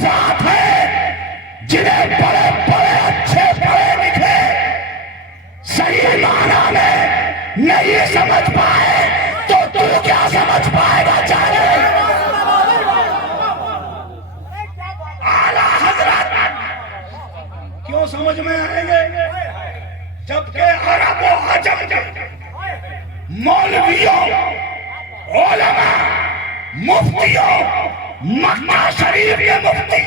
ذات ہے جنہیں بڑے بڑے اچھے پڑھے لکھے صحیح معنی میں نہیں سمجھ پائے تو کیا سمجھ پائے گا چاہے اعلیٰ حضرت کیوں سمجھ میں آئیں گے جبکہ عرب و عجم کے مولویوں علماء مفتیوں مکہ شریف کے مفتی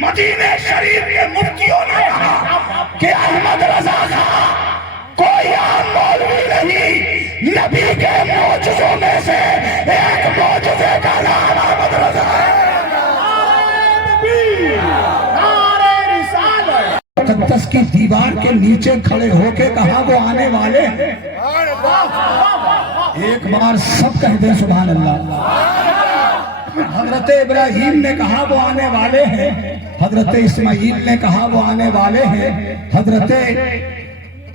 مدینہ شریف کے مفتیوں نے کہا کہ احمد رضا خان کوئی عام مولوی نہیں، نبی کے معجزوں میں سے ایک معجزے کا نام احمد رضا ہے۔ مقدس کی دیوار کے نیچے کھڑے ہو کے کہا وہ آنے والے ہیں۔ ایک بار سب کہہ دیں سبحان اللہ۔ حضرت ابراہیم نے کہا وہ آنے والے ہیں، حضرت اسماعیل نے کہا وہ آنے والے ہیں، حضرت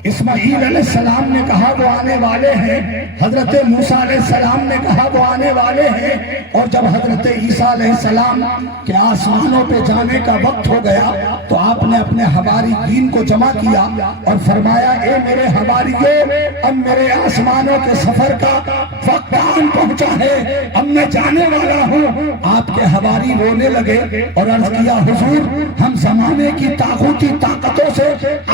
اسماعیل علیہ السلام نے کہا وہ آنے والے ہیں، حضرت موسیٰ علیہ السلام نے کہا وہ آنے والے ہیں، اور جب حضرت عیسیٰ علیہ السلام کے آسمانوں پہ جانے کا وقت ہو گیا تو آپ نے اپنے حواریین کو جمع کیا اور فرمایا اے میرے حواریوں، اب میرے آسمانوں کے سفر کا وقت آن پہنچا ہے، اب میں جانے والا ہوں۔ آپ کے حواری رونے لگے اور عرض کیا حضور ہم زمانے کی طاغوتی طاقتوں سے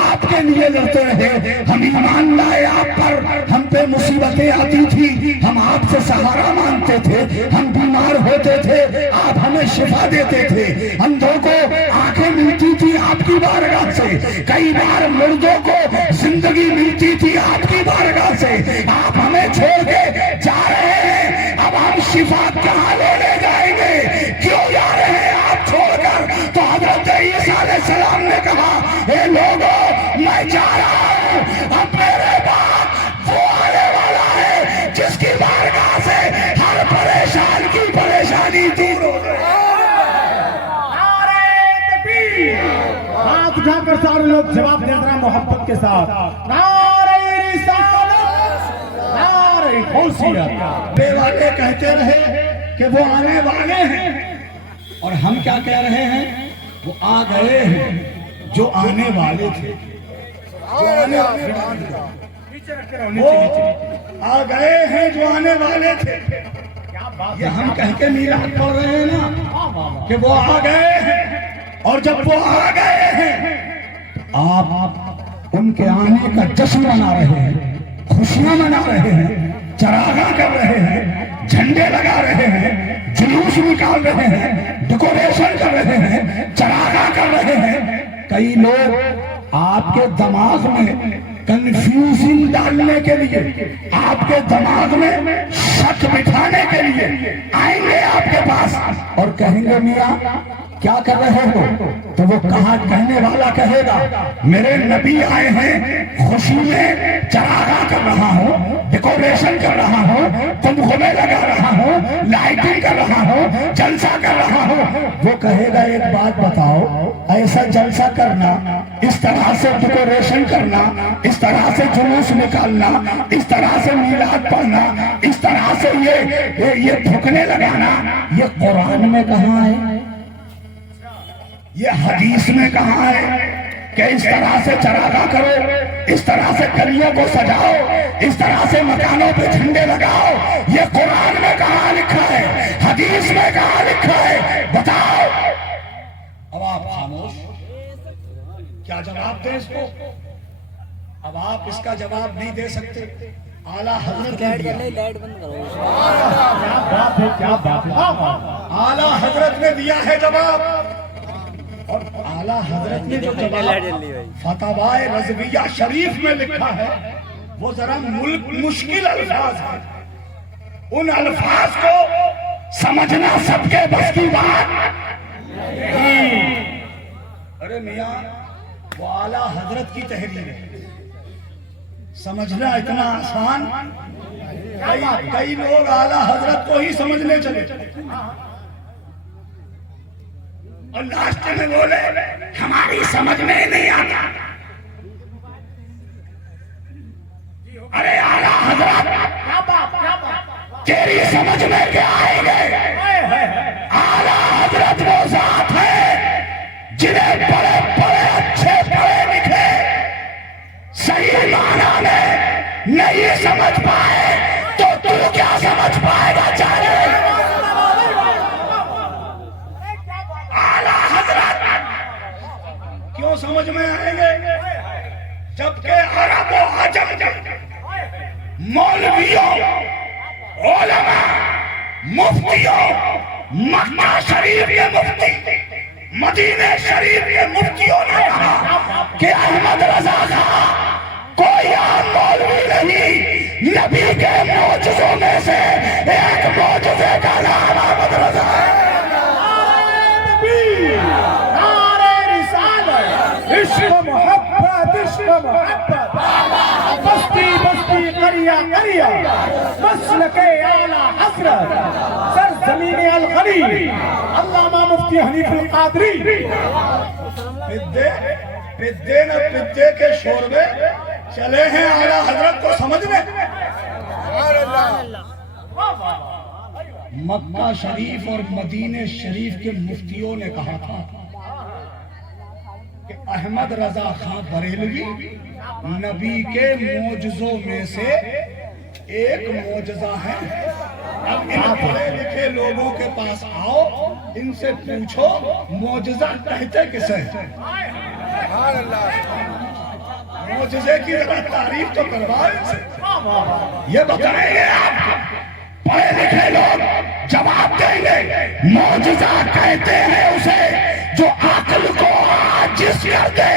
آپ کے لیے لڑتے رہے، ہم ایمان لائے آپ پر، ہم پہ مصیبتیں آتی تھی، ہم آپ سے سہارا مانگتے تھے، ہم بیمار ہوتے تھے آپ ہمیں شفا دیتے تھے، اندھوں کو آنکھیں ملتی تھی آپ کی بارگاہ سے، کئی بار مردوں کو زندگی ملتی تھی آپ کی بارگاہ سے، آپ ہمیں چھوڑ کے جا رہے ہیں، اب ہم شفا کہاں لینے جائیں گے، کیوں جا رہے ہیں آپ چھوڑ کر؟ تو حضرت عیسیٰ علیہ السلام نے کہا اے لوگوں میں جا رہا ہوں، اب میرے بعد وہ آنے والا ہے جس کی بارگاہ سے ہر پریشان کی پریشانی دور ہو جائے۔ ہاتھ اٹھا کر سارے لوگ جواب دے رہے ہیں محبت کے ساتھ، نعرہ رسالت، نعرہ غوثیت۔ بے والے کہتے رہے کہ وہ آنے والے ہیں، اور ہم کیا کہہ رہے ہیں؟ وہ آ گئے ہیں جو آنے والے تھے، وہ آ گئے ہیں جو آنے والے تھے۔ یہ ہم کہہ کے میلاد پڑھ رہے ہیں نا کہ وہ آ گئے ہیں، اور جب وہ آ گئے ہیں آپ ان کے آنے کا جشن منا رہے ہیں، خوشیاں منا رہے ہیں، چراغاں کر رہے ہیں، جھنڈے لگا رہے ہیں، جلوس نکال رہے ہیں، ڈیکوریشن کر رہے ہیں، چراغاں کر رہے ہیں۔ کئی لوگ آپ کے دماغ میں کنفیوژن ڈالنے کے لیے، آپ کے دماغ میں شک بٹھانے کے لیے آئیں گے آپ کے پاس اور کہیں گے میاں کیا کر رہے ہو؟ تو وہ کہنے والا کہے گا میرے نبی آئے ہیں، خوشی میں چراغاں کر رہا ہوں، ڈیکوریشن کر رہا ہوں، قمقمے لگا رہا ہوں، لائٹنگ کر رہا ہوں، جلسہ کر رہا ہوں۔ وہ کہے گا ایک بات بتاؤ، ایسا جلسہ کرنا، اس طرح سے ڈیکوریشن کرنا، اس طرح سے جلوس نکالنا، اس طرح سے میلاد پڑھنا، اس طرح سے یہ تھکنے لگانا، یہ قرآن میں کہاں ہے؟ یہ حدیث میں کہاں ہے کہ اس طرح سے چراغاں کرو، اس طرح سے گلیوں کو سجاؤ، اس طرح سے مکانوں پہ جھنڈے لگاؤ؟ یہ قرآن میں کہاں لکھا ہے؟ حدیث میں کہاں لکھا ہے؟ بتاؤ۔ اب آپ خاموش، کیا جواب دیں اس کو؟ اب آپ اس کا جواب نہیں دے سکتے، اعلیٰ حضرت نے دیا، اعلیٰ حضرت نے دیا ہے جواب، اور اعلیٰ حضرت نے جو جواب فتاوی رضویہ شریف میں لکھا ہے وہ ذرا مشکل الفاظ ہے، ان الفاظ کو سمجھنا سب کے بس کی بات نہیں۔ ارے میاں وہ اعلیٰ حضرت کی تحریر ہے، سمجھنا اتنا آسان؟ کئی لوگ اعلیٰ حضرت کو ہی سمجھنے چلے اور لاسٹ میں بولے ہماری سمجھ میں نہیں آتا۔ ارے اعلیٰ حضرت تیری سمجھ میں کیا آئے گے؟ اعلیٰ حضرت وہ ذات ہے سمجھ میں آئیں گے جبکہ عرب و عجم مولویوں علماء مفتیوں مکہ شریف کے مفتی مدینہ شریف کے مفتیوں نے کہا کہ احمد رضا خان کوئی عام مولوی نہیں، نبی کے معجزوں میں سے ایک معجزے کا نام احمد رضا ہے۔ نعرہ رسالت، عشق محبت، عشق محبت، بستی بستی قریہ قریہ، مسلک اعلیٰ حضرت، سرزمین الغنی، علامہ مفتی حنیف القادری۔ پدے نہ پدے کے شوربے چلے ہیں اعلیٰ حضرت کو سمجھنے۔ مکہ شریف اور مدینہ شریف کے مفتیوں نے کہا تھا کہ احمد رضا خان بریلوی نبی کے معجزوں میں سے ایک معجزہ ہے۔ اب ان پڑھے لکھے لوگوں کے پاس آؤ، ان سے پوچھو معجزہ کہتے کسے ہیں؟ معجزے کی ذرا تعریف تو کرواؤ ان سے، یہ بتائیں گے آپ کو۔ پڑھے لکھے لوگ جواب دیں گے معجزہ کہتے ہیں اسے جو عقل کو عاجز کر دے،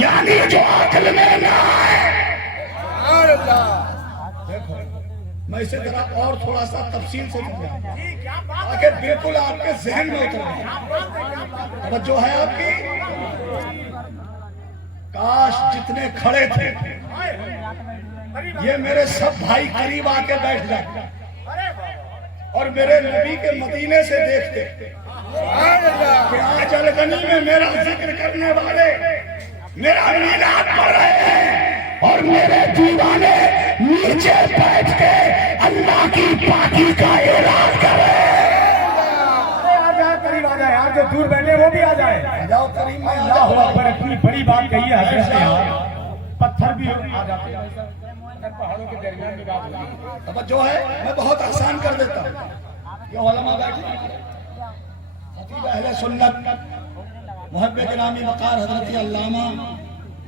یعنی جو عقل میں نہ آئے۔ دیکھو میں اسے ذرا اور تھوڑا سا تفصیل سے سمجھاؤں تاکہ بالکل آپ کے ذہن میں اترے۔ توجہ ہے آپ کی؟ کاش جتنے کھڑے تھے یہ میرے سب بھائی قریب آ کے بیٹھ جاتے اور میرے نبی کے مدینے سے دیکھتے کہ آج الغنی میں میرا ذکر کرنے والے میرا میلاد پڑھ رہے ہیں اور میرے دیوانے نیچے بیٹھ کے اللہ کی پاکی کا اعلان کر رہے ہیں۔ قریب آ جائے، آپ جو دور بیٹھے وہ بھی آ جائے۔ جاؤ کریم میں اللہ اکبر، اتنی بڑی بات کہی ہے حضرت نے، پتھر بھی آ جاتے ہیں، پہاڑوں کے درمیان بھی بات ہوتی ہے۔ توجہ ہے، میں بہت آسان کر دیتا ہوں۔ یہ علماء بیٹھے خطیب اہل سنت محب گرامی وقار حضرت علامہ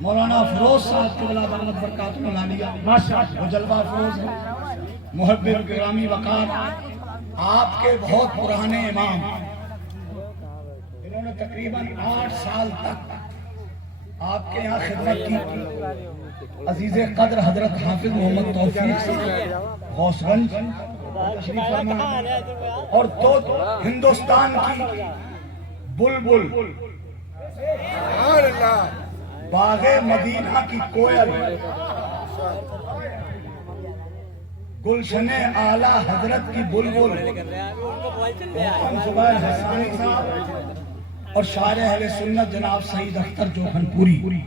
مولانا فیروز صاحب کی بلا برکت برکات ملانیہ وہ جلوہ فیروز ہیں، محب گرامی وقار، آپ کے بہت پرانے امام، انہوں نے تقریباً 8 سال تک آپ کے یہاں خدمت کی۔ عزیز قدر حضرت حافظ محمد توفیق غوث گنج تشریف فرما اور تو ہندوستان کی بلبل باغ مدینہ کی کوئل گلشن اعلی حضرت کی بلبل زبیر حسانی صاحب اور شاعر اہل سنت جناب سعید اختر جوہن پوری،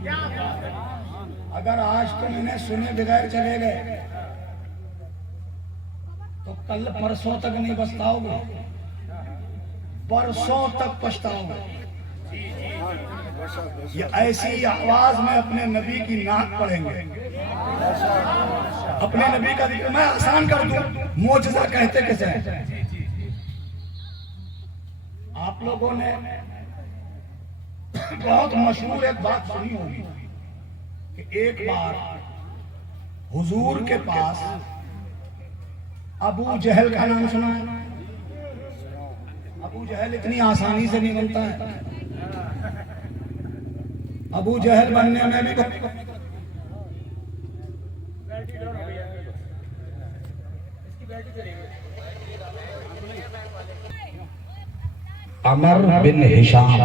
اگر آج تم انہیں سنے بغیر چلے گئے تو کل پرسوں تک نہیں پچھتاؤ گے، برسوں تک پچھتاؤ گے۔ یہ ایسی آواز میں اپنے نبی کی نعت پڑھیں گے، اپنے نبی کا ذکر۔ میں آسان کر دوں، معجزہ کہتے کسے ہیں؟ آپ لوگوں نے بہت مشہور ایک بات سنی ہوگی کہ ایک بار حضور کے پاس ابو جہل کا نام سنا ہے؟ ابو جہل اتنی آسانی سے نہیں بنتا ہے، ابو جہل بننے میں بھی عمر بن ہشام